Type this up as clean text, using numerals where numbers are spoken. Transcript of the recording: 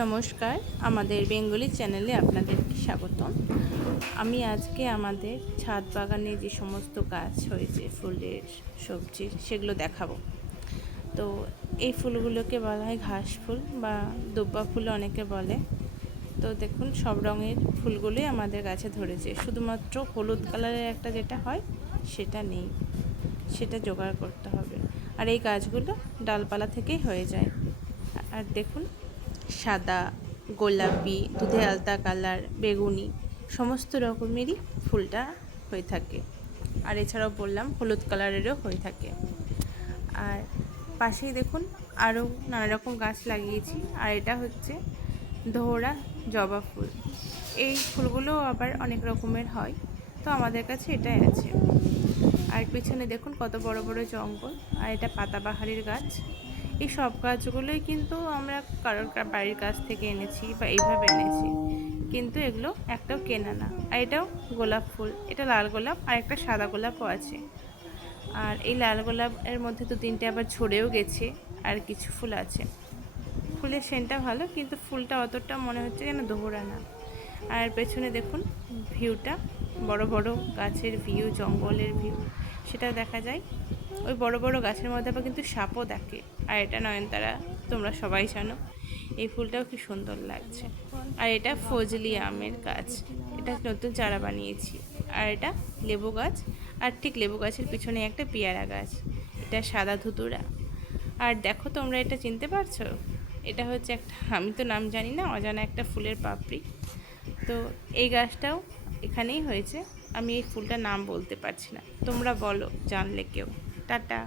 নমস্কার, আমাদের বেঙ্গলি চ্যানেলে আপনাদেরকে স্বাগতম। আমি আজকে আমাদের ছাদ বাগানে যে সমস্ত গাছ হয়েছে ফুলের, সবজির, সেগুলো দেখাবো। তো এই ফুলগুলোকে বলা হয় ঘাস ফুল বা দুব্বা ফুল অনেকে বলে। তো দেখুন, সব রঙের ফুলগুলোই আমাদের গাছে ধরেছে, শুধুমাত্র হলুদ কালারের একটা যেটা হয় সেটা নেই, সেটা জোগাড় করতে হবে। আর এই গাছগুলো ডালপালা থেকেই হয়ে যায়। আর দেখুন, সাদা, গোলাপি, দুধে আলতা কালার, বেগুনি সমস্ত রকমেরই ফুলটা হয়ে থাকে। আর এছাড়াও বললাম হলুদ কালারেরও হয়ে থাকে। আর পাশেই দেখুন আরও নানা রকম গাছ লাগিয়েছি। আর এটা হচ্ছে ধোড়া জবা ফুল। এই ফুলগুলো আবার অনেক রকমের হয়, তো আমাদের কাছে এটাই আছে। আর পেছনে দেখুন কত বড় বড় জঙ্গল। আর এটা পাতাবাহারের গাছ। এই সব গাছগুলোই কিন্তু আমরা কারোর বাড়ির কাছ থেকে এনেছি বা এইভাবে এনেছি, কিন্তু এগুলো একটাও কেনা না। আর এটাও গোলাপ ফুল, এটা লাল গোলাপ আর একটা সাদা গোলাপও আছে। আর এই লাল গোলাপের মধ্যে তো তিনটে আবার ঝরেও গেছে, আর কিছু ফুল আছে। ফুলের সেন্টটা ভালো, কিন্তু ফুলটা অতটা মনে হচ্ছে যেন দোহরা না। আর পেছনে দেখুন ভিউটা, বড় বড় গাছের ভিউ, জঙ্গলের ভিউ, সেটা দেখা যায়। ওই বড় বড় গাছের মধ্যে আবার কিন্তু সাপও দেখে। আর এটা নয়নতারা, তোমরা সবাই জানো। এই ফুলটাও কি সুন্দর লাগছে। আর এটা ফজলি আমের গাছ, এটা নতুন চারা বানিয়েছি। আর এটা লেবু গাছ, আর ঠিক লেবু গাছের পিছনে একটা পেয়ারা গাছ, এটা সাদা ধুতুরা। আর দেখো, তোমরা এটা চিনতে পারছো? এটা হচ্ছে একটা, আমি তো নাম জানি না, অজানা একটা ফুলের পাপড়ি। তো এই গাছটাও এখানেই হয়েছে। আমি এই ফুলটার নাম বলতে পারছি না, তোমরা বলো জানলে কেউ। টাটা।